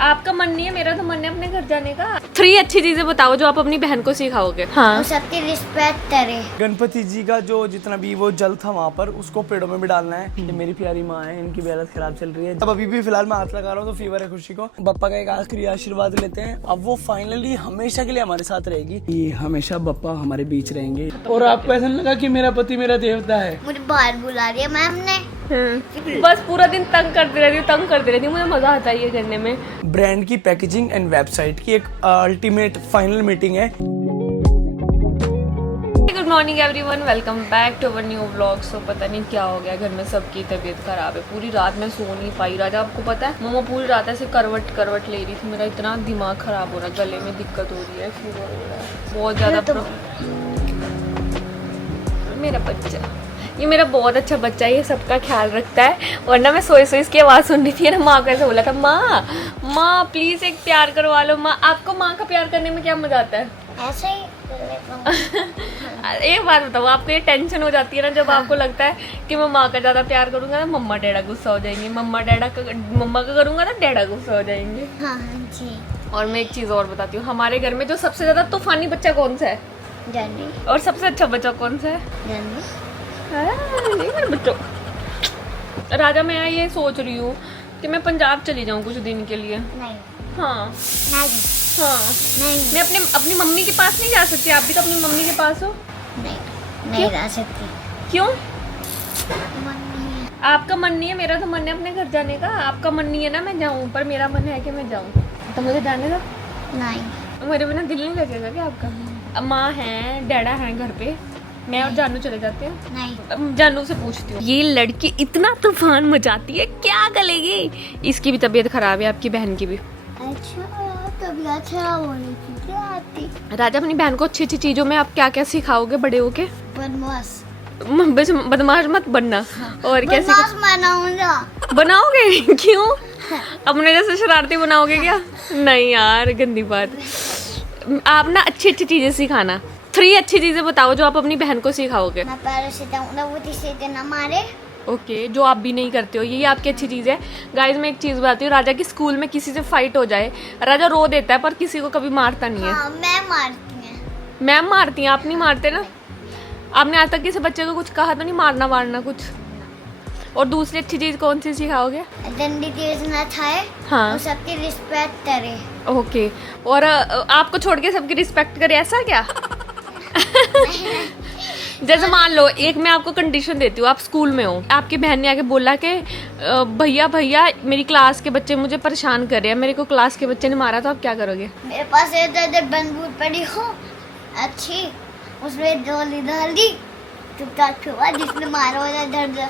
आपका मन नहीं है, मेरा तो मन है अपने घर जाने का। 3 अच्छी चीजें बताओ जो आप अपनी बहन को सिखाओगे। हाँ, सबकी रिस्पेक्ट करे। गणपति जी का जो जितना भी वो जल था वहाँ पर उसको पेड़ों में भी डालना है। ये मेरी प्यारी माँ है, इनकी भी हालत खराब चल रही है। अब अभी भी फिलहाल मैं हाथ लगा रहा हूँ तो फीवर है खुशी को। बप्पा का एक आखिरी आशीर्वाद लेते हैं। अब वो फाइनली हमेशा के लिए हमारे साथ रहेगी। ये हमेशा बप्पा हमारे बीच रहेंगे। और आपको ऐसा नहीं लगा कि मेरा पति मेरा देवता है? मुझे बाहर बुला रही है मैम ने। बस पूरा दिन तंग करती रहती हूँ, मुझे मजा आता है ये करने में। ब्रांड की पैकेजिंग एंड वेबसाइट की एक अल्टीमेट फाइनल मीटिंग है। Good morning everyone, welcome back to our new vlog. So पता नहीं क्या हो गया, घर में सबकी तबीयत खराब है। पूरी रात मैं सो नहीं पाई। राजा आपको पता है, मम्मा पूरी रात ऐसे करवट ले रही थी। मेरा इतना दिमाग खराब हो रहा है, गले में दिक्कत हो रही है, फीवर हो रहा है बहुत ज्यादा। मेरा बच्चा, ये मेरा बहुत अच्छा बच्चा है, ये सबका ख्याल रखता है। वरना मैं सोई इसकी आवाज़ सुन रही थी ना, माँ को ऐसे बोला था, माँ प्लीज़ एक प्यार करवा लो। माँ, आपको माँ का प्यार करने में क्या मजा आता है? ऐसे ही एक बात बताओ, आपको ये टेंशन हो जाती है ना जब आपको लगता है कि मैं माँ का ज़्यादा प्यार करूंगा ना मम्मा डैडा गुस्सा हो जाएंगे, मम्मा का करूंगा ना डैडा गुस्सा हो जाएंगे। हाँ जी। और मैं एक चीज़ और बताती हूँ, हमारे घर में जो सबसे ज़्यादा तूफानी बच्चा कौन सा है जानी और सबसे अच्छा बच्चा कौन सा है? जानी मेरे बच्चों। राजा, मैं ये सोच रही हूँ कि मैं पंजाब चली जाऊँ कुछ दिन के लिए। नहीं हाँ नहीं हाँ, नहीं मैं अपनी मम्मी के पास नहीं जा सकती? आप भी तो अपनी मम्मी के पास हो। नहीं जा सकती। क्यों? मन नहीं है। आपका मन नहीं है, मेरा तो मन है अपने घर जाने का। आपका मन नहीं है ना मैं जाऊँ, पर मेरा मन है कि मैं जाऊँ, तो मुझे जाने दो। नहीं, मेरे बिना दिल नहीं लगेगा क्या आपका? माँ है, डैडा है घर पे, मैं और जानू चले जाते हैं। नहीं, जानू से पूछती हूँ। ये लड़की इतना तूफान मचाती है, क्या करेगी? इसकी भी तबीयत खराब है, आपकी बहन की भी। अच्छा तबीयत खराब होने की क्या आती? राजा, अपनी बहन को अच्छी अच्छी चीजों में आप क्या क्या सिखाओगे बड़े होके? बदमाश बदमाश मत बनना। और कैसे बदमाश बनाऊंगा। बनाओगे? क्यों? अपने जैसे शरारती बनाओगे क्या? नहीं यार, गंदी बात। आप ना अच्छी अच्छी चीजें सिखाना। 3 अच्छी चीजें बताओ जो आप अपनी बहन को सिखाओगे। मैं पैरों से जाऊंगा, वो तीसरे न मारे। ओके, जो आप भी नहीं करते हो, यही आपकी अच्छी चीज़ है। गाइज, मैं एक चीज़ बताती हूँ, राजा की स्कूल में किसी से फाइट हो जाए, राजा रो देता है पर किसी को कभी मारता नहीं है। हाँ, मैं मारती है। मैम मारती हैं, आप नहीं मारते ना? आपने आज तक किसी बच्चे को कुछ कहा तो नहीं, मारना वारना कुछ? और दूसरी अच्छी चीज़ कौन सी सिखाओगे? डंडी तेज न खाए। हाँ। और सबकी रिस्पेक्ट करे। ओके, और आपको छोड़ के सबकी रिस्पेक्ट करे, ऐसा क्या? जैसे मान लो, एक मैं आपको कंडीशन देती हूँ, आप स्कूल में हो, आपकी बहन ने आके बोला कि भैया मेरी क्लास के बच्चे मुझे परेशान कर रहे हैं, मेरे को क्लास के बच्चे ने मारा, तो आप क्या करोगे? मेरे पास इधर बंदूक पड़ी हो अच्छी, उसमें गोली डाल दी, चुपचाप छुआ, जिसने मारा हो दर्द।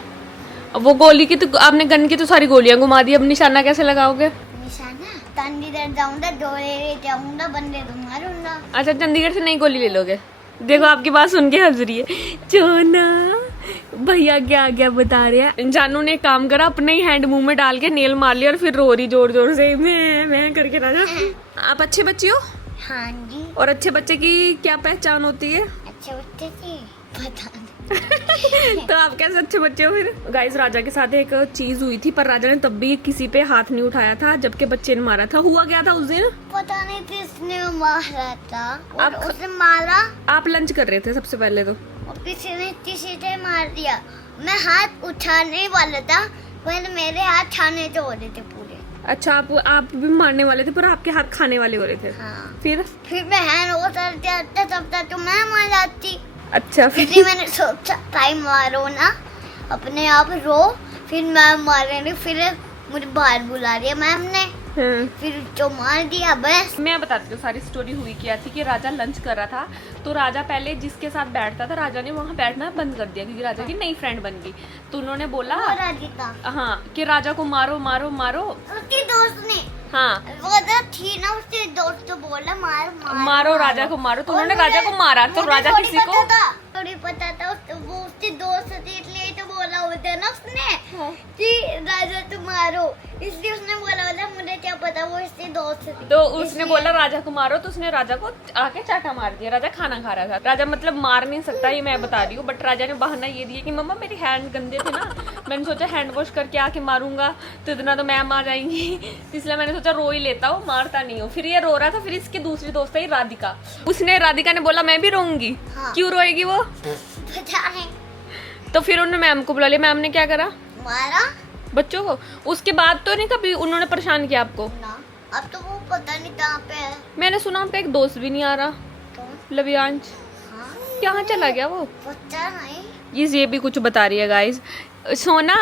वो गोली की तो आपने गन की तो सारी गोलियां घुमा दी, अब निशाना कैसे लगाओगे? निशाना चंडीगढ़ जाऊंगा, डोले जाऊंगा, बंदे तो मारूंगा। अच्छा, चंडीगढ़ से नई गोली ले लोगे? देखो, आपकी बात सुन के हंस रही है। चोना भैया क्या बता रहे हैं। जानू ने काम करा, अपने ही हैंड मुंह में डाल के नेल मार लिया और फिर रो रही जोर जोर से, मैं करके। राजा, आप अच्छे बच्चे हो? हाँ जी। और अच्छे बच्चे की क्या पहचान होती है? अच्छे बच्चे की पता नहीं। तो आप कैसे अच्छे बच्चे हो फिर? गाइस, राजा के साथ एक चीज हुई थी, पर राजा ने तब भी किसी पे हाथ नहीं उठाया था जबकि बच्चे ने मारा था। हुआ क्या था उस दिन? पता नहीं किसने मारा था। और आप उसने मारा, आप लंच कर रहे थे सबसे पहले तो, और किसी ने तीसरे मार दिया। मैं हाथ उठाने वाला था, पर मेरे हाथ छाने तो हो रहे थे पूरे। अच्छा, आप भी मारने वाले थे पर आपके हाथ खाने वाले हो रहे थे। हाँ। फिर बहन वो करते तब तक तो मैं मार जाती। अच्छा, फिर इसलिए मैंने सोचा टाइम मारो ना, अपने आप रो, फिर मैं मारेंगे। फिर मुझे बाहर बुला रही है मैम ने, फिर जो मार दिया बस। मैं बताती हूँ सारी स्टोरी। हुई क्या थी कि राजा लंच कर रहा था, तो राजा पहले जिसके साथ बैठता था, राजा ने वहाँ बैठना बंद कर दिया क्योंकि राजा की नई फ्रेंड बन गई। तो उन्होंने बोला हाँ कि राजा को मारो मारो मारो। उसकी दोस्त ने, हाँ, वो जो थी ना, उसके दोस्त तो बोला मारो राजा को मारो, तो उन्होंने राजा को मारा। तो राजा किसी को थोड़ी पता था, वो उसकी दोस्त थी, इसलिए तो बोला होता ना उसने कि राजा तुम मारो, इसलिए उसने बोला होता। मुझे क्या पता वो इसकी दोस्त थी। तो उसने बोला राजा को मारो, तो उसने राजा को आके चाटा मार दिया। राजा खाना खा रहा था। राजा मतलब मार नहीं सकता, ये मैं बता रही हूँ, बट राजा ने बहाना ये दिया कि मम्मा मेरी हैंड गंदे थे ना, मैंने सोचा हैंड वॉश करके आके मारूंगा तो इतना तो मैम आ जाएंगी, इसलिए मैंने सोचा रो ही लेता हूँ, मारता नहीं हूँ। फिर ये रो रहा था, फिर इसकी दूसरी दोस्त है राधिका, राधिका ने बोला मैं भी रोऊंगी। हाँ। क्यों रोएगी वो? पता नहीं, तो फिर उन्होंने मैम को बुला लिया। मैम ने क्या करा? मारा बच्चों को। उसके बाद तो नहीं कभी उन्होंने परेशान किया आपको? ना। अब तो वो पता नहीं कहाँ पे है। मैंने सुना आपका एक दोस्त भी नहीं आ रहा, तो लवियांश, हाँ, कहाँ चला गया वो? पता नहीं। ये भी कुछ बता रही है गाइस। सोना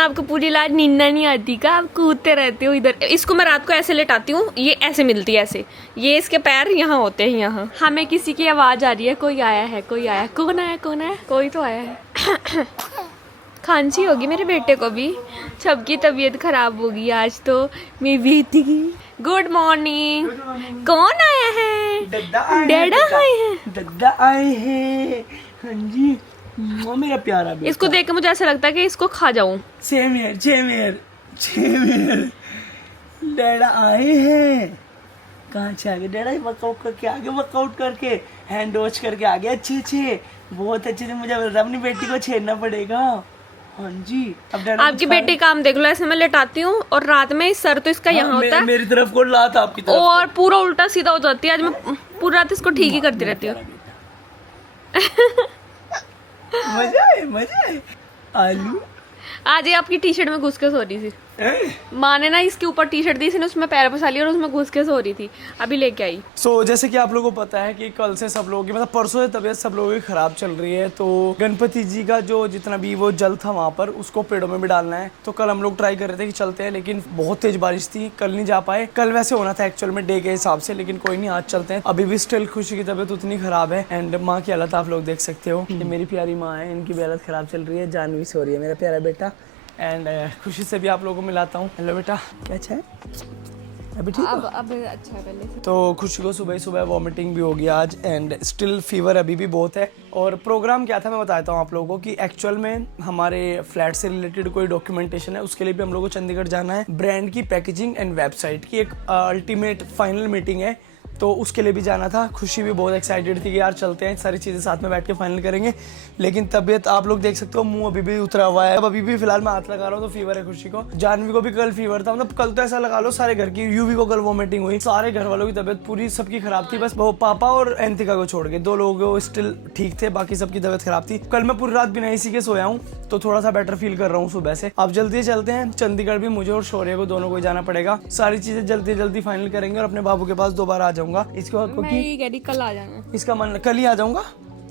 आपको पूरी रात नींद नहीं आती का? आप कूदते रहते हो इधर। इसको मैं रात को ऐसे लेटाती हूँ, ये ऐसे मिलती है ऐसे, ये इसके पैर यहाँ होते हैं यहाँ। हमें किसी की आवाज आ रही है, कोई आया है, कोई आया। कौन आया? कौन है? कोई तो आया है। खांसी होगी मेरे बेटे को भी, सबकी तबीयत खराब होगी आज तो। मेरी बेटी की गुड मॉर्निंग। कौन आया है? डैडा आए हैं। दद्दा आए हैं। हाँ जी, मेरा प्यारा बेटा। इसको देख के मुझे ऐसा लगता है कि इसको खा जाऊं। Same here. डैडा आए हैं। कहाँ से आ गए डैडा? वर्कआउट करके आ गए, वर्कआउट करके हैंड वॉश करके आ गए। अच्छे बहुत अच्छे से। मुझे अपनी बेटी को छेड़ना पड़ेगा। हाँ जी, अब डैडा आपकी बेटी काम देख लो, ऐसे मैं लेटाती हूँ और रात में सर तो इसका यहाँ होता है, मेरी तरफ को लात आपकी तरफ और पूरा उल्टा सीधा हो जाती है। आज मैं पूरी रात इसको ठीक ही करती रहती हूँ। मजा है। आलू आज ये आपकी टी शर्ट में घुस के सो रही थी। माँ ने ना इसके ऊपर टी शर्ट दी, इसने उसमें पैर फंसा लिया और उसमें घुस के सो रही थी, अभी लेके आई। जैसे कि आप लोगों को पता है कि कल से सब लोगों की, मतलब परसों से तबीयत सब लोगों की खराब चल रही है। तो गणपति जी का जो जितना भी वो जल था वहाँ पर, उसको पेड़ों में भी डालना है। तो कल हम लोग ट्राई कर रहे थे कि चलते हैं, लेकिन बहुत तेज बारिश थी, कल नहीं जा पाए। कल वैसे होना था एक्चुअल में डे के हिसाब से, लेकिन कोई नहीं, आज चलते हैं। अभी भी स्टिल खुशी की तबीयत उतनी खराब है, एंड माँ की हालत आप लोग देख सकते हो। ये मेरी प्यारी माँ है, इनकी भी हालत खराब चल रही है। जानवी सो रही है, मेरा प्यारा बेटा। एंड खुशी से भी आप लोगों को मिलाता हूँ। हेलो बेटा, क्या अच्छा है? अभी ठीक हो? अब अच्छा है पहले से। तो खुशी को सुबह वॉमिटिंग भी हो गई आज, एंड स्टिल फीवर अभी भी बहुत है। और प्रोग्राम क्या था मैं बताता हूँ आप लोगों को कि एक्चुअल में हमारे फ्लैट से रिलेटेड कोई डॉक्यूमेंटेशन है, उसके लिए भी हम लोगों को चंडीगढ़ जाना है। ब्रांड की पैकेजिंग एंड वेबसाइट की एक अल्टीमेट फाइनल मीटिंग है, तो उसके लिए भी जाना था। खुशी भी बहुत एक्साइटेड थी कि यार चलते हैं, सारी चीज़ें साथ में बैठ के फाइनल करेंगे। लेकिन तबीयत आप लोग देख सकते हो, मुंह अभी भी उतरा हुआ है। अब अभी भी फिलहाल मैं हाथ लगा रहा हूँ तो फीवर है खुशी को। जानवी को भी कल फीवर था, मतलब कल तो ऐसा लगा लो सारे घर की। यूवी को कल वॉमिटिंग हुई, सारे घर वालों की तबीयत पूरी सबकी खराब थी। बस वो पापा और एंथिका को छोड़ के 2 लोग स्टिल ठीक थे, बाकी सबकी तबीयत खराब थी। कल मैं पूरी रात बिना इसी के सोया हूँ, तो थोड़ा सा बेटर फील कर रहा हूँ सुबह से। अब जल्दी चलते हैं चंडीगढ़, भी मुझे और शौर्य को दोनों को जाना पड़ेगा। सारी चीजें जल्दी फाइनल करेंगे और अपने बाबू के पास दोबारा आ जाऊंगा। इसको कल आ जाना। इसका मन, कल ही आ जाऊंगा।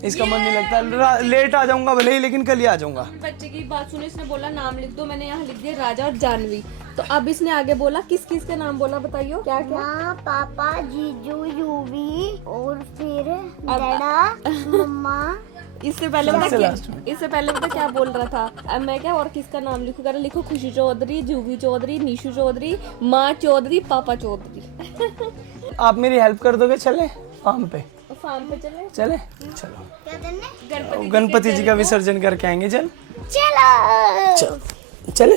इसका मन नहीं लगता, लेट आ जाऊंगा भले ही, लेकिन कल ही आ जाऊंगा। बच्चे की बात सुनो, इसने बोला नाम लिख दो, मैंने यहाँ लिख दिया राजा और जानवी। तो अब इसने आगे बोला किस किस के नाम बोला, बताइयो क्या क्या? माँ, पापा, जीजू, यूवी और फिर डैडा, मम्मा। इससे पहले पता क्या बोल रहा था? अब मैं क्या और किसका नाम लिखूं? कह रहा लिखो खुशी चौधरी, जूवी चौधरी, निशु चौधरी, माँ चौधरी, पापा चौधरी। आप मेरी हेल्प कर दोगे? चले फार्म पे चले क्या गणपति जी का विसर्जन करके आएंगे। चलो चले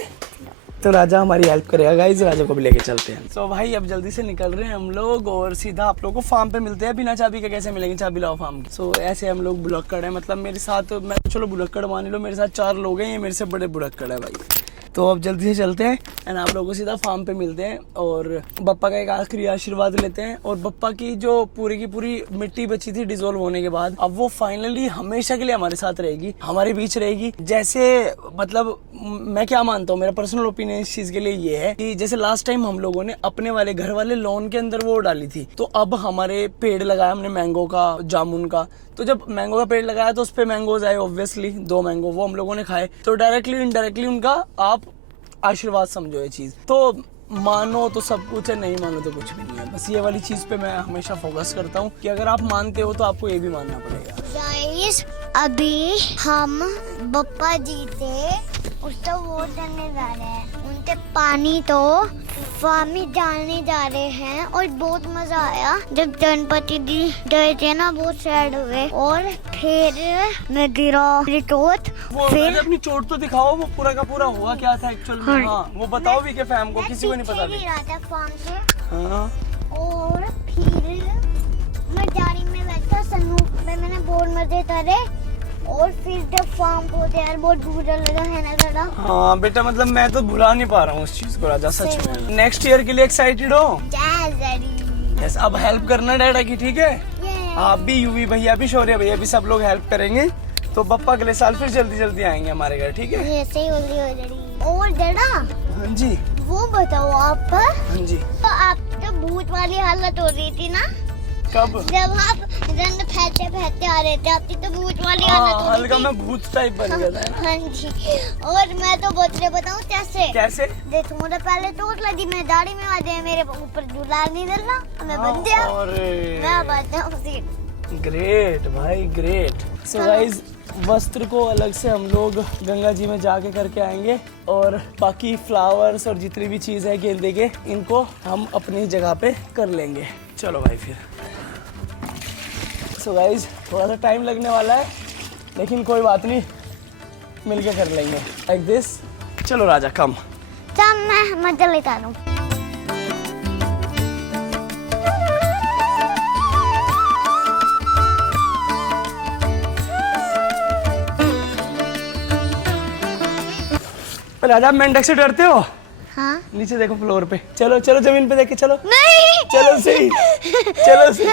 तो राजा हमारी हेल्प करेगा गाइस, राजा को भी लेके चलते हैं। तो भाई अब जल्दी से निकल रहे हैं हम लोग और सीधा आप लोगों को फार्म पे मिलते हैं। बिना चाबी के कैसे मिलेंगे? चाबी लाओ फार्म की। सो ऐसे हम लोग बुलक्कड़ है, मतलब मेरे साथ, मैं चलो बुलक्कड़ मान लो, मेरे साथ 4 लोग हैं, ये मेरे से बड़े बुलक्कड़ है भाई। तो अब जल्दी से चलते हैं एंड आप लोगों को सीधा फार्म पे मिलते हैं और बप्पा का एक आखिरी आशीर्वाद लेते हैं। और बप्पा की जो पूरी की पूरी मिट्टी बची थी डिसॉल्व होने के बाद, अब वो फाइनली हमेशा के लिए हमारे साथ रहेगी, हमारे बीच रहेगी। जैसे मतलब मैं क्या मानता हूँ, मेरा पर्सनल ओपिनियन इस चीज के लिए ये है कि जैसे लास्ट टाइम हम लोगों ने अपने वाले घर वाले लॉन के अंदर वो डाली थी, तो अब हमारे पेड़ लगाया हमने मैंगो का, जामुन का। तो जब मैंगो का पेड़ लगाया तो उस पे मैंगोज आए, ऑब्वियसली 2 मैंगो, वो हम लोगों ने खाए। तो डायरेक्टली इनडायरेक्टली उनका आप आशीर्वाद समझो ये चीज। तो मानो तो सब कुछ है, नहीं मानो तो कुछ भी नहीं है। बस ये वाली चीज पे मैं हमेशा फोकस करता हूँ कि अगर आप मानते हो तो आपको ये भी मानना पड़ेगा। गाइस, अभी हम बप्पा जी थे उसको वोट देने जा रहे हैं, उनके पानी तो फार्मी डालने जा रहे हैं। और बहुत मजा आया जब गणपति जी गए थे ना, बहुत सैड हुए। और फिर मैं गिरा फिर अपनी चोट तो दिखाओ, वो पूरा का पूरा हुआ क्या था एक्चुअल में? हाँ, वो बताओ भी के फैम को, किसी को नहीं पता भी। रहा था फार्म से। हाँ। और फिर मैं गाड़ी में बैठा, सनरूफ पे मैंने बहुत मजे करे। और फिर जब फार्म होते हैं यार बहुत बुरा लगा है ना थोड़ा। हाँ बेटा, मतलब मैं तो भुला नहीं पा रहा हूँ उस चीज को राजा, सच में। नेक्स्ट ईयर के लिए एक्साइटेड हो? यस, अब हेल्प करना डैडा की, ठीक है? आप भी, यूवी भैया भी, शौर्य भैया भी, सब लोग हेल्प करेंगे। तो पप्पा अगले साल फिर जल्दी जल्दी आएंगे हमारे घर, ठीक है? ये सही हो रही। और डैडा हाँ जी, वो बताओ आप, हाँ जी। तो आप तो भूत वाली हालत हो रही थी ना कब? जब आप रन फैलते फैलते आ रहे थे, आपकी तो भूत वाली हालत हो रही हल्का थी। मैं भूत टाइप बन गया था। हाँ जी। और मैं तो बोतले बताऊँ कैसे? कैसे? देखो मुझे पहले चोट लगी, मैं दाढ़ी में आ जाए, मेरे ऊपर जुलाल नहीं डलना, मैं बन गया। मैं बताऊँ ग्रेट भाई, ग्रेट। सो गाइस, वस्त्र को अलग से हम लोग गंगा जी में जाके करके आएंगे, और बाकी फ्लावर्स और जितनी भी चीज है गेंदे के, इनको हम अपनी जगह पे कर लेंगे। चलो भाई फिर। सो गाइस, थोड़ा सा टाइम लगने वाला है, लेकिन कोई बात नहीं, मिलके कर लेंगे लाइक दिस। चलो राजा, कम। चल मैं मजा लेता हूँ। राजा, मेंढक से डरते हो? हाँ? नीचे देखो फ्लोर पे। चलो चलो, जमीन पे देख के चलो। नहीं। चलो सही, चलो सही।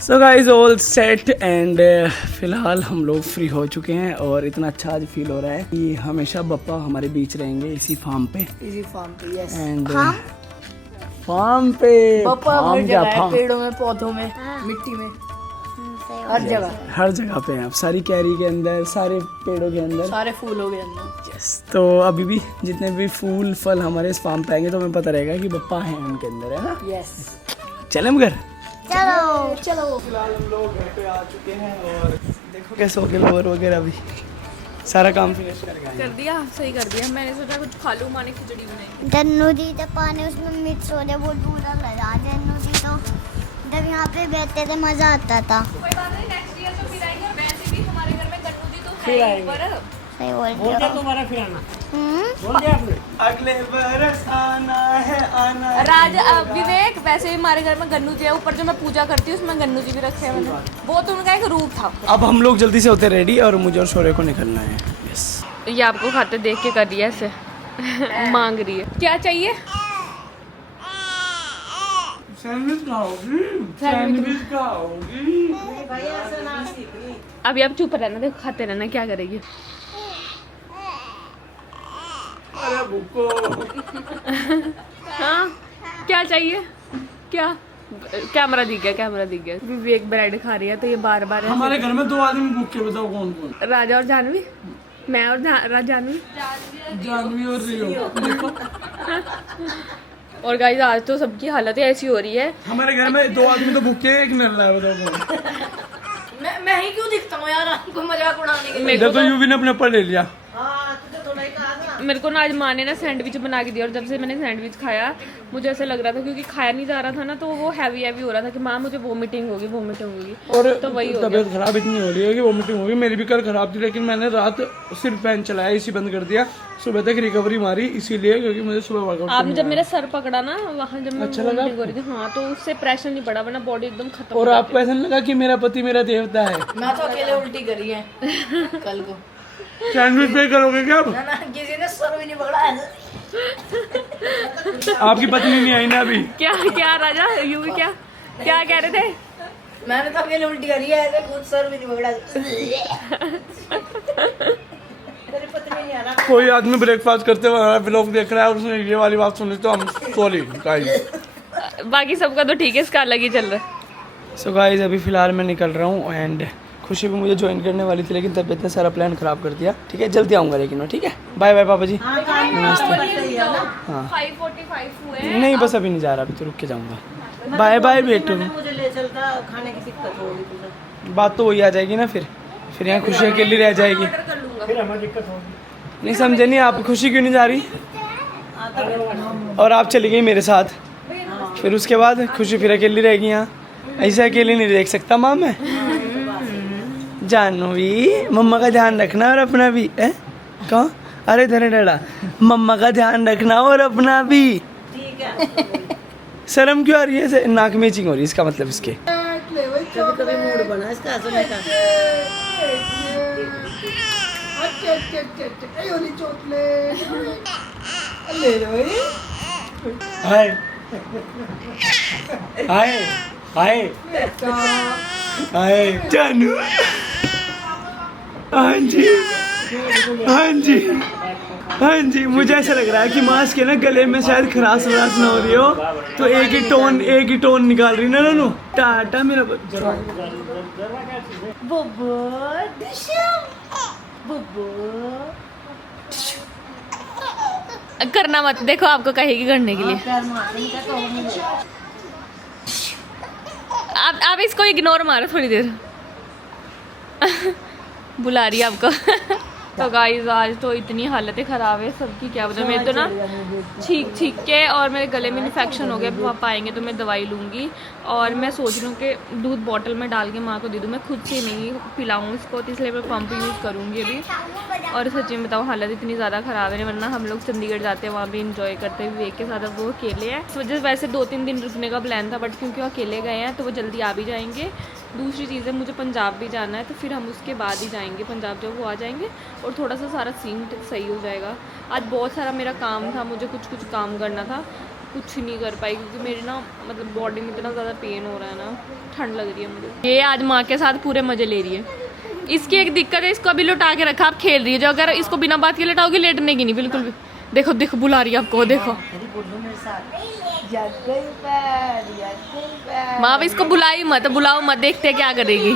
So guys, all set and फिलहाल हम लोग फ्री हो चुके हैं, और इतना अच्छा आज फील हो रहा है कि हमेशा बप्पा हमारे बीच रहेंगे इसी फार्म पे। यस। एंड फार्म पे पापा फार्म हर क्या जगह है, फार्म, पेड़ों में, पौधों में, मिट्टी में, हर जगह, हर जगह पे हैं आप, सारी कैरी के अंदर, सारे पेड़ों के अंदर। सारे फूलों के अंदर। यस, तो अभी भी जितने भी फूल फल हमारे इस फार्म पे आएंगे, तो हमें पता रहेगा कि बप्पा हैं उनके अंदर, है ना? यस। चले हम घर। चलो चलो। फिलहाल हम लोग घर पे आ चुके हैं, और देखो कैसे हो गए लोवर वगैरह भी, सारा काम फिनिश कर गए। कर दिया, सही कर दिया। मैंने सोचा कुछ खा लूं, माने खिचड़ी बनाई। जन्नू जी जब पानी उसमें मिक्स हो जाए बहुत बुरा लगा। जन्नू जी तो जब यहाँ पे बैठते थे मजा आता था। कोई बात नहीं, नेक्स्ट ईयर तो फिर आएंगे। और वैसे भी हमारे घर में गन्नू जी तो फिर है ही आएंगे। पर। सही बोल बोल रहे दिया हो। तुम्हारा फिर आना। हम्म? बोल दिया आपने। अगले बरस आना है, आना है। राज विवेक, वैसे भी हमारे घर में गन्नू जी है। ऊपर जो मैं पूजा करती हूँ उसमें गन्नू जी भी रखे हैं मैंने। वो तो उनका एक रूप था। अब हम लोग जल्दी से होते रेडी, और मुझे और शौर्य को निकलना है। यस, ये आपको खाते देख के कर रही है ऐसे। मांग रही है, क्या चाहिए? सैंडविच खाओगी? सैंडविच खाओगी? अभी आप चुप रहना, देखो खाते रहना, क्या करेगी। अरे भूखो। हाँ, क्या चाहिए? क्या? कैमरा दिख गया, कैमरा दिख गया। विवेक ब्रेड खा रही है, तो ये बार बार हमारे घर में 2 आदमी भूखे, बताओ कौन कौन? राजा और जानवी, मैं और जानवी। जानवी और रियो। देखो, और गाइस आज तो सबकी हालत ही ऐसी हो रही है। हमारे घर में 2 आदमी तो भूखे हैं, एक नल्ला है, बताओ कौन? मैं ही क्यों दिखता हूँ यार आपको मजाक उड़ाने के लिए। मेरे को तो यूवी ने अपने ऊपर ले लिया। हाँ, तुझे थोड़ा ही कहा था। मेरे को ना आज माँ ने ना सैंडविच बना के दिया, और जब से मैंने सैंडविच खाया मुझे ऐसा लग रहा था, क्योंकि खाया नहीं जा रहा था ना, तो वो हैवी हैवी हो रहा था कि माँ मुझे वोमिटिंग होगी, वोमिटिंग होगी। और तो वही हो तबीयत खराब इतनी हो रही है कि वोमिटिंग होगी। मेरी भी कल खराब थी, लेकिन मैंने रात सिर्फ फैन चलाया, एसी बंद कर दिया, सुबह तक रिकवरी मारी, इसीलिए क्योंकि मुझे सुबह वर्कआउट आपने जब मेरा सर पकड़ा ना वहाँ, जब मैं अच्छा लगा वोमिटिंग हो रही थी, हाँ, तो उससे प्रेशर नहीं पड़ा, वरना बॉडी एकदम खत्म। और आपको ऐसा नहीं लगा कि मेरा पति मेरा देवता है? मैं तो अकेले उल्टी करी है कल को। सैंडविच पे करोगे क्या आप? ना ना, किसी ने सर भी नहीं पकड़ा है। आपकी पत्नी नहीं आई ना अभी? क्या क्या राजा, यू भी क्या क्या कह रहे थे? मैंने तो अकेले उल्टी करी है, ऐसे खुद सर भी नहीं पकड़ा। तेरी पत्नी नहीं आ रहा। कोई आदमी ब्रेकफास्ट करते हुए हमारा ब्लॉग देख रहा है और उसने ये वाली बात सुनी, तो हम सॉरी गाइस। बाकी सबका तो ठीक है, इसका अलग ही चल रहा है। सो गाइस, अभी फिलहाल मैं निकल रहा हूँ, एंड खुशी भी मुझे ज्वाइन करने वाली थी, लेकिन तबीयत ने सारा प्लान खराब कर दिया। ठीक है, जल्दी आऊँगा लेकिन मैं, ठीक है? बाय बाय पापा जी। नमस्ते। हाँ 5:45 हुए। नहीं, बस अभी नहीं जा रहा, अभी तो रुक के जाऊँगा। बाय बाय बेटू। मुझे ले चलता, खाने की दिक्कत होगी तुझे। बात तो वही आ जाएगी ना, फिर यहाँ खुशी अकेली रह जाएगी। फिर हमें दिक्कत होगी। नहीं समझे नहीं आप, खुशी क्यों नहीं जा रही? और आप चली गई मेरे साथ, फिर उसके बाद खुशी फिर अकेली रहेगी यहाँ। ऐसे अकेली नहीं देख सकता माँ मैं। जानवी मम्मा का ध्यान रखना और अपना भी है। कहाँ? अरे धरे डरा, मम्मा का ध्यान रखना और अपना भी। ठीक है। शर्म क्यों आ रही है? ऐसे नाक में चिंग हो रही है, इसका मतलब इसके। कभी मूड बना इसका हंसने का। हाय हाय हाय हाय जानू। हाँ जी हाँ जी हाँ जी, मुझे ऐसा लग रहा है कि मास्क के ना गले में शायद खराश वराश ना हो रही हो, तो एक ही टोन निकाल रही ना ननू। टाटा मेरा बच्चा। करना मत, देखो आपको कहेगी करने के लिए। आप इसको इग्नोर मारो थोड़ी देर। बुला रही है आपको। तो गाइस आज तो इतनी हालतें ख़राब है सबकी, क्या बताऊँ। मेरे तो ना छींक के और मेरे गले में इन्फेक्शन हो गया। पापा आएंगे तो मैं दवाई लूँगी, और मैं सोच रही हूँ कि दूध बॉटल में डाल के माँ को दे दूँ। मैं खुद से नहीं पिलाऊँ इसको, तो इसलिए मैं पंप यूज़ करूँगी अभी। और सच्ची में बताऊँ हालत इतनी ज़्यादा ख़राब है, वरना हम लोग चंडीगढ़ जाते हैं, वहाँ भी इंजॉय करते हैं विवेक के साथ। अब वो अकेले हैं, इस वजह से वैसे 2-3 दिन रुकने का प्लान था, बट क्योंकि वो अकेले गए हैं तो वो जल्दी आ भी जाएंगे। दूसरी चीज़ है मुझे पंजाब भी जाना है, तो फिर हम उसके बाद ही जाएंगे पंजाब, जब वो आ जाएंगे और थोड़ा सा सारा सीन सही हो जाएगा। आज बहुत सारा मेरा काम था, मुझे कुछ काम करना था, कुछ नहीं कर पाई क्योंकि मेरी ना मतलब बॉडी में इतना ज़्यादा पेन हो रहा है ना, ठंड लग रही है मुझे। ये आज माँ के साथ पूरे मज़े ले रही है। इसकी एक दिक्कत है, इसको अभी लौटा के रखा, आप खेल रही है। जो अगर इसको बिना बात के लटाओगे लेटने की नहीं बिल्कुल भी। देखो देखो बुला रही है आपको, देखो माँ अब इसको बुलाई मत, बुलाओ मत, देखते हैं क्या करेगी।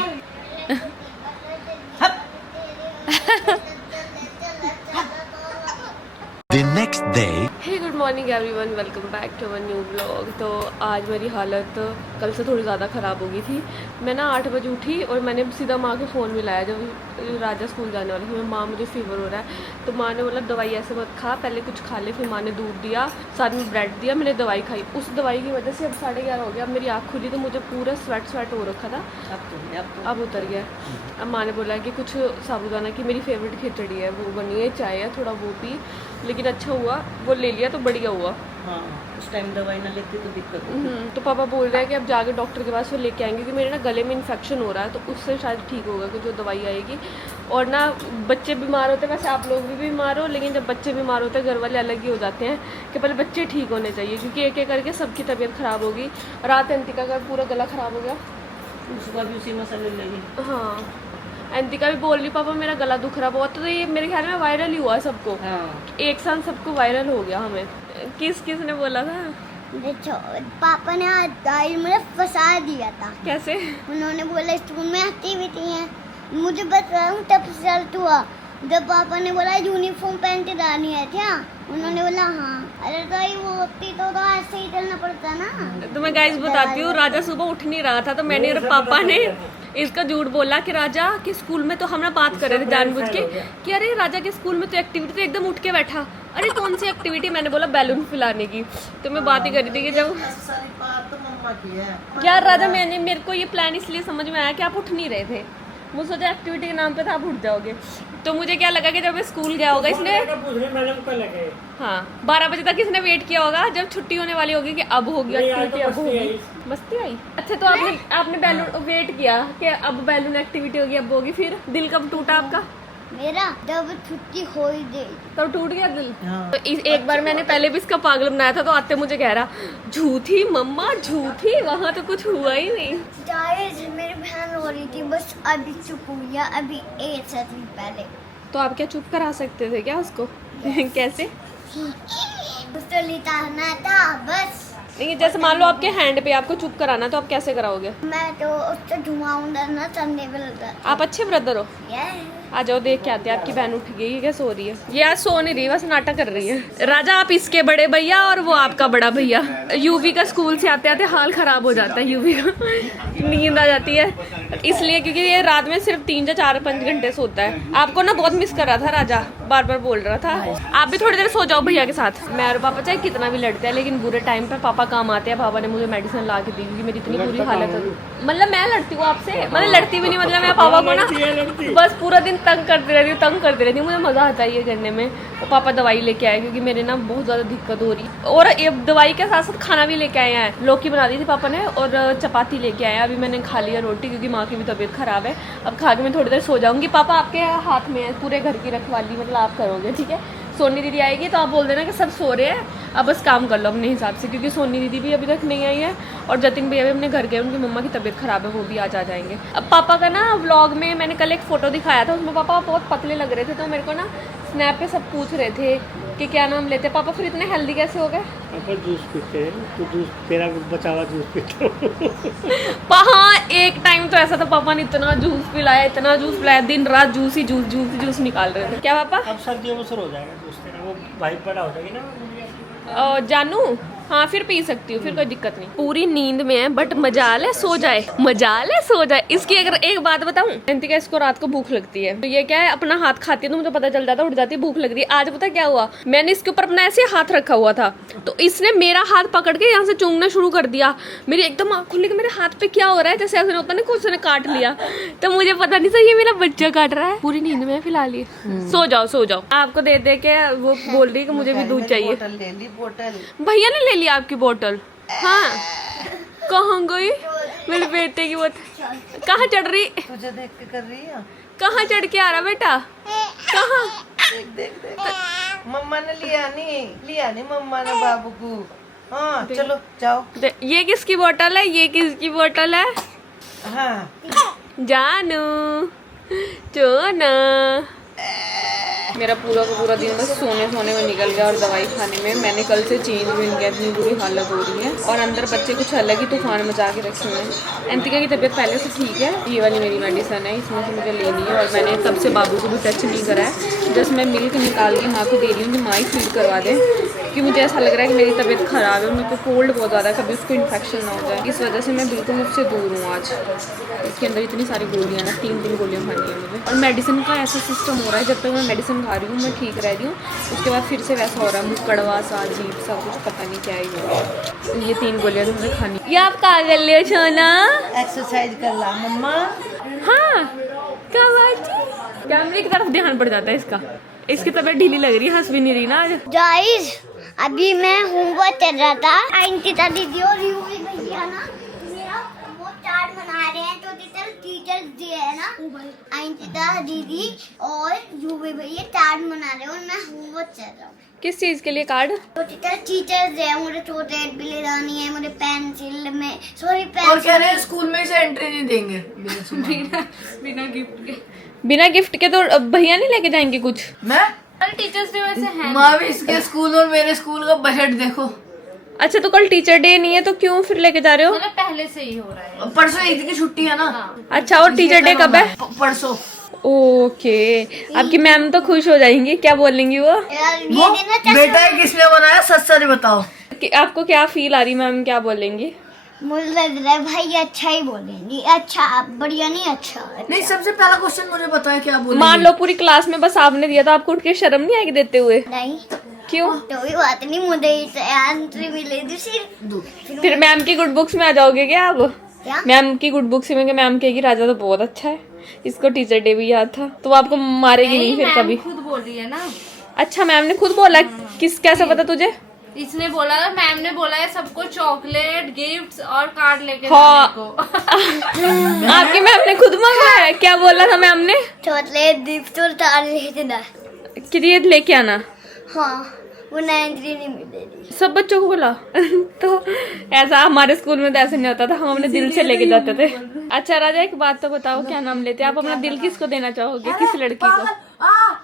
The next day. Hey good morning everyone, welcome back to our new blog. तो आज मेरी हालत कल से थोड़ी ज़्यादा ख़राब हो गई थी। मैं ना 8 बजे उठी और मैंने सीधा माँ के फ़ोन मिलाया जब राजा स्कूल जाने वाले थे। माँ मुझे फीवर हो रहा है, तो माँ ने बोला दवाई ऐसे मत खा, पहले कुछ खा ले। फिर माँ ने दूध दिया, साथ में ब्रेड दिया, मैंने दवाई खाई। उस दवाई की वजह से अब 11:30 हो गया। अब मेरी आँख खुली तो मुझे पूरा स्वेट हो रखा था, अब उतर गया। अब माँ ने बोला कि कुछ साबूदाना की मेरी फेवरेट खिचड़ी है वो बनी है, चाय है, थोड़ा वो पी। लेकिन अच्छा हुआ वो ले लिया तो बढ़िया हुआ। हाँ, उस टाइम दवाई ना लेती तो दिक्कत होती। तो पापा बोल रहे हैं कि अब जाके डॉक्टर के पास वो लेके आएंगे, क्योंकि मेरे ना गले में इन्फेक्शन हो रहा है, तो उससे शायद ठीक होगा कि जो दवाई आएगी। और ना बच्चे बीमार होते हैं, वैसे आप लोग भी बीमार हो, लेकिन जब बच्चे बीमार होते हैं घर वाले अलग ही हो जाते हैं कि पहले बच्चे ठीक होने चाहिए, क्योंकि एक एक करके सबकी तबीयत ख़राब होगी। रात अंतिका का पूरा गला ख़राब हो गया, उसका भी उसी में सलून लगी। हाँ अंतिका भी बोल रही पापा मेरा गला दुख रहा बहुत। तो ये मेरे ख्याल में वायरल ही हुआ सबको, हाँ। एक साथ सबको वायरल हो गया। हमें किस ने बोला था? देखो पापा ने आज मुझे फंसा दिया था। कैसे? उन्होंने बोला स्कूल में एक्टिविटी है, मुझे बता रहा हूँ तब रिजल्ट हुआ जब पापा ने बोला यूनिफॉर्म पहन के जानी है क्या, उन्होंने बोला हाँ। अरे तो वो होती तो ऐसे ही चलना पड़ता ना। तो मैं गाइस बताती हूँ, राजा सुबह उठ नहीं रहा था, तो मैंने और पापा ने इसका झूठ बोला कि राजा के स्कूल में तो हम ना बात कर रहे थे जानबूझ के कि अरे राजा के स्कूल में तो एक्टिविटी, तो एकदम उठ के बैठा। अरे कौन सी एक्टिविटी? मैंने बोला बैलून फुलाने की। तो मैं बात ही कर रही थी कि जब सारी बात तो मम्मा की है। यार राजा मेरे को ये प्लान इसलिए समझ में आया कि आप उठ नहीं रहे थे। मुझे सोचा एक्टिविटी के नाम पे था आप उठ जाओगे, तो मुझे क्या लगा कि जब मैं स्कूल गया होगा इसने, हाँ 12 बजे तक इसने वेट किया होगा जब छुट्टी होने वाली होगी कि अब होगी एक्टिविटी, अब होगी। मस्ती आई। अच्छा तो आपने बैलून वेट किया कि अब बैलून एक्टिविटी होगी, अब होगी। फिर दिल कब टूटा आपका? मेरा जब छुट्टी हो ही गई तब टूट गया दिल। हाँ। तो एक बार मैंने पहले भी इसका पागल बनाया था, तो आते मुझे कह रहा झूठी मम्मा झूठी, वहाँ तो कुछ हुआ ही नहीं। जायज मेरी बहन हो रही थी, बस अभी चुप हुई है, अभी 1 सेकंड पहले। तो आप क्या चुप करा सकते थे क्या उसको? कैसे? उसको लिटाना था बस। नहीं जैसे मान लो आपके हैंड पे आपको चुप कराना, तो आप कैसे कराओगे? मैं तो उससे घुमाऊंगा ना, चलने पे लगा। आप अच्छे ब्रदर हो, आ जाओ देख के आते हैं। आपकी बहन उठ गई है क्या, सो रही है? ये आज सो नहीं रही, बस नाटक कर रही है। राजा आप इसके बड़े भैया और वो आपका बड़ा भैया। यूवी का स्कूल से आते आते हाल खराब हो जाता है यूवी का। नींद आ जाती है इसलिए क्योंकि ये रात में सिर्फ 3 या 4-5 घंटे सोता है। आपको ना बहुत मिस कर रहा था राजा, बार बार बोल रहा था। आप भी थोड़ी देर सो जाओ भैया के साथ। मैं और पापा चाहे कितना भी लड़ते हैं लेकिन बुरे टाइम पे पापा काम आते हैं। पापा ने मुझे मेडिसिन ला के दी क्योंकि मेरी इतनी बुरी हालत है। मतलब मैं लड़ती हूँ आपसे, मतलब लड़ती भी नहीं, मतलब मैं पापा को ना बस पूरा दिन तंग करती रहती हूँ। मुझे मजा आता है ये करने में। तो पापा दवाई लेके आए क्योंकि मेरे ना बहुत ज्यादा दिक्कत हो रही, और ये दवाई के साथ साथ खाना भी लेके आए हैं। लौकी बना दी थी पापा ने और चपाती लेके आए हैं। अभी मैंने खा लिया रोटी क्योंकि माँ की भी तबीयत खराब है। अब खा के मैं थोड़ी देर सो जाऊंगी। पापा आपके हाथ में है पूरे घर की रखवाली, मतलब आप करोगे, ठीक है? सोनी दीदी आएगी तो आप बोल देना कि सब सो रहे हैं, अब बस काम कर लो अपने हिसाब से, क्योंकि सोनी दीदी भी अभी तक नहीं आई है और जतिन भैया भी अपने घर गए, उनकी मम्मा की तबीयत खराब है, वो भी आज आ जाएंगे। अब पापा का ना व्लॉग में मैंने कल एक फोटो दिखाया था, उसमें पापा बहुत पतले लग रहे थे, तो मेरे को ना स्नैप पे सब पूछ रहे थे कि क्या नाम लेते पापा, फिर इतने हेल्दी कैसे हो गए? पापा जूस पीते हैं, तो जूस तेरा बचा हुआ जूस पीते हो। हाँ एक टाइम तो ऐसा था पापा ने इतना जूस पिलाया, दिन रात जूस निकाल रहे थे। क्या पापा? अब सर्दियों में शुरू हो जाएगा जूस तेरा, वो भाई बड़ा हो जाएगी ना। जानू हाँ फिर पी सकती हूँ, फिर कोई दिक्कत नहीं। पूरी नींद में है बट मजाल है सो जाए। इसकी अगर एक बात बताऊं, अंतिका इसको रात को भूख लगती है, तो ये क्या है अपना हाथ खाती है तो मुझे पता चल जाता है, उठ जाती है, भूख लग रही है। आज पता क्या हुआ, मैंने इसके ऊपर अपना ऐसे हाथ रखा हुआ था तो इसने मेरा हाथ पकड़ के यहाँ से चूमना शुरू कर दिया। मेरी एकदम आँख खुली कि मेरे हाथ पे क्या हो रहा है, जैसे ऐसा होता है ना कुछ ने काट लिया, तो मुझे पता नहीं था ये मेरा बच्चा काट रहा है। पूरी नींद में फिलहाल ये सो जाओ। आपको दे दे के वो बोल रही है कि मुझे भी दूध चाहिए। भैया ने ले लिया आपकी बोतल? हाँ कहाँ गई मेरे बेटे की बोतल? कहाँ चढ़ रही? तुझे देख के कर रही है। कहाँ चढ़ के आ रहा बेटा? कहाँ? देख मम्मा ने लिया नहीं मम्मा ने बाबू को। हाँ चलो जाओ। ये किसकी बोतल है? ये किसकी बोतल है? हाँ जानू चोना। मेरा पूरा का पूरा दिन बस सोने में निकल गया और दवाई खाने में। मैंने कल से चेंज भी नहीं किया, इतनी बुरी हालत हो रही है और अंदर बच्चे कुछ अलग ही तूफान मचा के रखे हुए हैं। अंतिका की तबीयत पहले से ठीक है, ये वाली मेरी मेडिसिन है, इसमें से मुझे लेनी है और मैंने तब से बाबू को भी टच नहीं करा है। जस्ट मैं मिल्क निकाल के माँ को दे रही हूँ कि माँ ही फीड करवा दें, क्योंकि मुझे ऐसा लग रहा है कि मेरी तबीयत ख़राब है, मेरे को कोल्ड बहुत ज़्यादा है, कभी उसको इन्फेक्शन ना हो जाए, इस वजह से मैं बिल्कुल उससे दूर हूँ आज। इसके अंदर इतनी सारी गोलियाँ ना, 3 गोलियाँ खानी है मुझे। और मेडिसिन का ऐसा सिस्टम हो रहा है, जब तक मैं मेडिसिन खा रही हूँ मैं ठीक रह रही हूँ, उसके बाद फिर से वैसा हो रहा है, मुझे कड़वा सा अजीब सा कुछ, पता नहीं क्या ही हो रहा है। ये 3 गोलियाँ तो मुझे खानी। ये आप क्या कर ले सोना? एक्सरसाइज कर ला मम्मा। हाँ कैमरे की तरफ ध्यान पड़ जाता है इसका। इसकी तबीयत ढीली लग रही है, हंस भी नहीं रही ना आज। गाइस अभी मैं होमवर्क कर रहा था, अंकिता दीदी और यूवी भैया ना मेरा वो चार्ट बना रहे हैं, तो टीचर्स डे है ना, अंकिता दीदी और यूवी भैया चार्ट बना रहे हैं और मैं होमवर्क कर रहा हूँ। किस चीज के लिए कार्ड? तो टीचर्स डे है, मुझे चॉकलेट भी ले जानी है, मुझे पेंसिल में और कह रहे हैं स्कूल में से एंट्री नहीं देंगे बिना गिफ्ट के। तो भैया नहीं लेके जाएंगे कुछ? मैं टीचर्स डे वैसे है। माँ भी इसके स्कूल और मेरे स्कूल का बजट देखो। अच्छा तो कल टीचर डे नहीं है तो क्यों फिर लेके जा रहे हो? पहले से ही हो रहा है। परसों एक दिन की छुट्टी है ना। अच्छा और टीचर डे कब है? परसों। ओके आपकी मैम तो खुश हो जाएंगी, क्या बोलेंगी वो? वो बेटा किसने बनाया सच सच बताओ। कि आपको क्या फील आ रही, मैम क्या बोलेंगी? मुझे लग रहा है भाई अच्छा ही बोलेंगी, अच्छा बढ़िया नहीं अच्छा। नहीं सबसे पहला क्वेश्चन मुझे बताया क्या बोलेंगी। मान लो पूरी क्लास में बस आपने दिया तो आपको उठ के शर्म नहीं आएगी देते हुए? नहीं क्यों? तो कोई बात नहीं, मुझे एंट्री मिलेगी फिर मैम की गुड बुक्स में आ जाओगे क्या आप? क्या? मैम की गुड बुक्स में मैम कहेगी राजा तो बहुत अच्छा है, इसको टीचर डे भी याद था, तो वो आपको मारेगी नहीं फिर कभी? खुद बोल रही है ना। अच्छा मैम ने खुद बोला? किस कैसा पता तुझे? इसने बोला, मैम ने बोला है सबको चॉकलेट गिफ्ट्स और कार्ड लेके हाँ। जाने को। आपकी मैम ने खुद मंगाया? क्या बोला था मैम ने? चॉकलेट गिफ्ट और तार लेके ना। कि लेके आना। हाँ वो एंट्री नहीं मिलेगी। सब बच्चों को बोला? तो ऐसा हमारे स्कूल में तो ऐसा नहीं होता था, हम अपने दिल से लेके जाते थे। अच्छा राजा एक बात तो बताओ, क्या नाम लेते? आप अपना दिल किसको देना चाहोगे? किस लड़की को?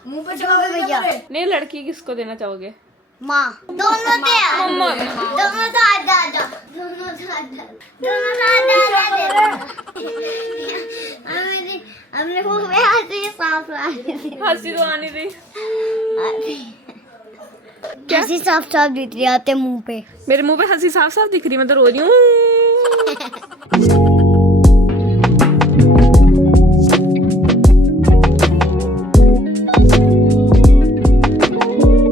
मुंह पे चला भैया नहीं लड़की किसको देना चाहोगे? माँ दोनों दे मम्मा। दोनों तो आधा दोनों तो आधा हमने मुंह में हंसी साफ हंसी तो आनी थी। हंसी साफ साफ दिख रही आते मुंह पे। मेरे मुंह पे हंसी साफ साफ दिख रही, मैं तो रो रही हूँ।